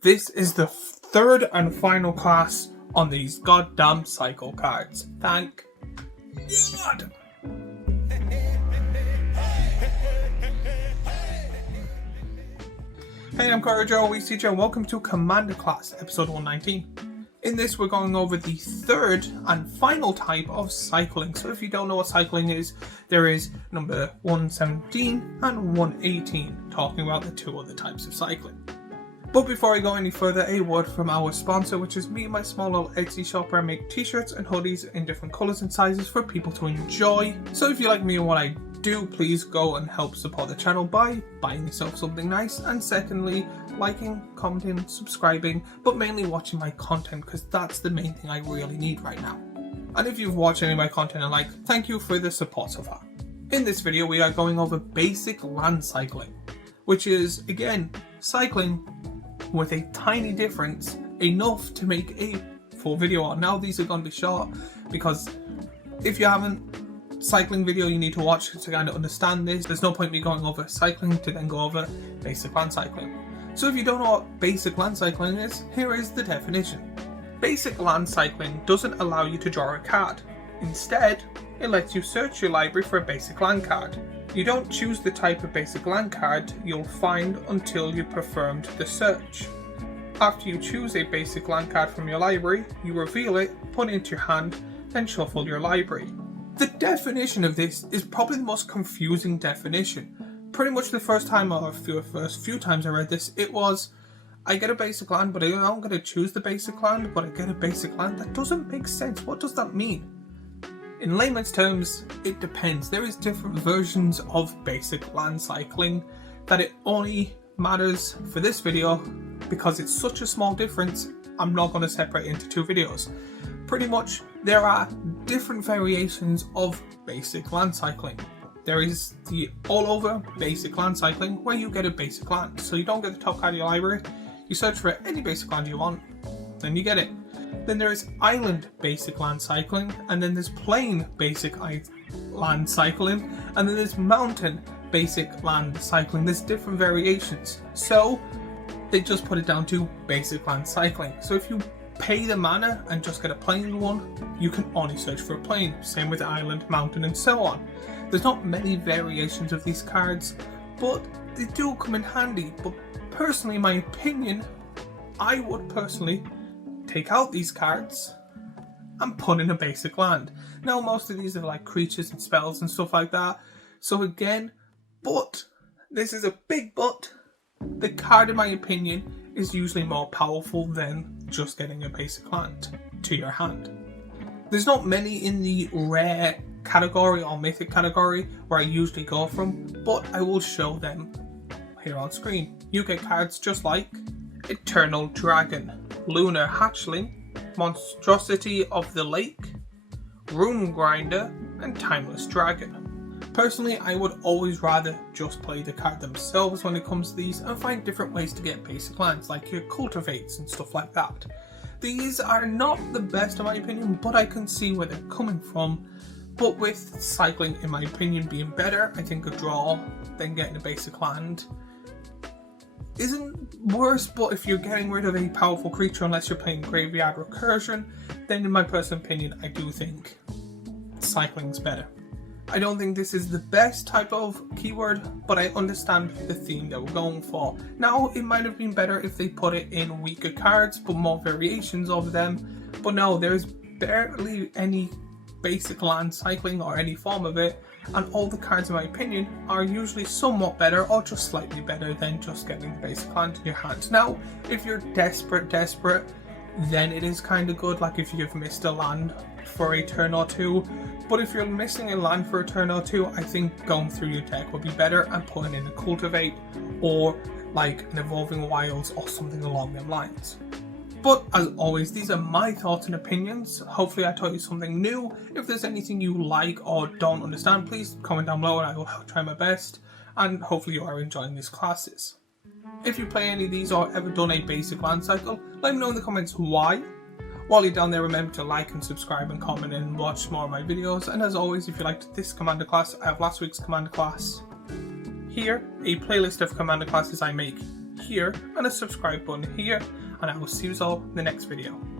This is the third and final class on these goddamn cycle cards. Thank God! Hey, I'm Courage Always Teacher and welcome to Commander Class, episode 119. In this, we're going over the third and final type of cycling. So if you don't know what cycling is, there is number 117 and 118, talking about the two other types of cycling. But before I go any further, a word from our sponsor, which is me and my small little Etsy shop where I make t-shirts and hoodies in different colours and sizes for people to enjoy. So if you like me and what I do, please go and help support the channel by buying yourself something nice, and secondly, liking, commenting, subscribing, but mainly watching my content, because that's the main thing I really need right now. And if you've watched any of my content and thank you for the support so far. In this video we are going over basic land cycling, which is again cycling with a tiny difference, enough to make a full video on. Now these are going to be short because if you haven't cycling video you need to watch to kind of understand this. There's no point me going over cycling to then go over basic land cycling. So if you don't know what basic land cycling is, here is the definition. Basic land cycling doesn't allow you to draw a card. Instead, it lets you search your library for a basic land card. You don't choose the type of basic land card you'll find until you performed the search. After you choose a basic land card from your library, you reveal it, put it into your hand, then shuffle your library. The definition of this is probably the most confusing definition. Pretty much the first time or first few times I read this, it was, I get a basic land, but I'm going to choose the basic land, but I get a basic land. That doesn't make sense. What does that mean? In layman's terms, it depends. There is different versions of basic land cycling that it only matters for this video because it's such a small difference. I'm not going to separate it into two videos. Pretty much there are different variations of basic land cycling. There is the all over basic land cycling where you get a basic land. So you don't get the top card of your library, you search for any basic land you want, then you get it. Then there is island basic land cycling, and then there's plain basic land cycling, and then there's mountain basic land cycling. There's different variations. So they just put it down to basic land cycling. So if you pay the mana and just get a plain one, you can only search for a plain. Same with island, mountain, and so on. There's not many variations of these cards, but they do come in handy. But personally, in my opinion, I would personally take out these cards and put in a basic land. Now most of these are like creatures and spells and stuff like that. So again, but this is a big but, the card in my opinion is usually more powerful than just getting a basic land to your hand. There's not many in the rare category or mythic category where I usually go from, but I will show them here on screen. You get cards just like Eternal Dragon, Lunar Hatchling, Monstrosity of the Lake, Rune Grinder, and Timeless Dragon. Personally, I would always rather just play the card themselves when it comes to these and find different ways to get basic lands, like your cultivates and stuff like that. These are not the best in my opinion, but I can see where they're coming from. But with cycling, in my opinion, being better, I think a draw than getting a basic land isn't worse, but if you're getting rid of a powerful creature, unless you're playing Graveyard Recursion, then in my personal opinion, I do think cycling's better. I don't think this is the best type of keyword, but I understand the theme that we're going for. Now, it might have been better if they put it in weaker cards, but more variations of them. But no, there's barely any basic land cycling or any form of it, and all the cards in my opinion are usually somewhat better or just slightly better than just getting the basic land in your hands. Now, if you're desperate, then it is kind of good, like if you've missed a land for a turn or two. But if you're missing a land for a turn or two, I think going through your deck would be better and putting in a cultivate or like an evolving wilds or something along them lines. But as always, these are my thoughts and opinions. Hopefully I taught you something new. If there's anything you like or don't understand, please comment down below and I will try my best. And hopefully you are enjoying these classes. If you play any of these or ever done a basic land cycle, let me know in the comments why. While you're down there, remember to like and subscribe and comment and watch more of my videos. And as always, if you liked this Commander class, I have last week's Commander class here, a playlist of Commander classes I make here and a subscribe button here, and I will see you all in the next video.